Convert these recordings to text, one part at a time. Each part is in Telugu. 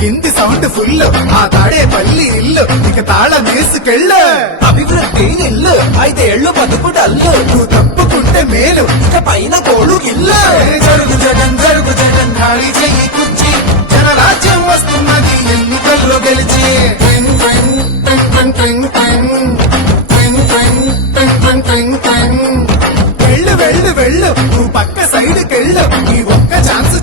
కింది సౌండ్ ఫుల్. ఆ తాడే పల్లి ఇల్లు. ఇక తాళ వేసుకెళ్ళు అభివృద్ధి నిల్లు. ఐదేళ్ళు బతుకు డల్లు. నువ్వు తప్పుకుంటే మేలు. ఇక పైన కోడు ఇల్లు జరుగు జగన్ జరుగు జగన్ ఖాళీ చెయ్యి కుర్చీ. జనరాజ్యం వస్తున్నది ఎన్నికల్లో గెలిచి.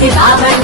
Okay, bye, bye.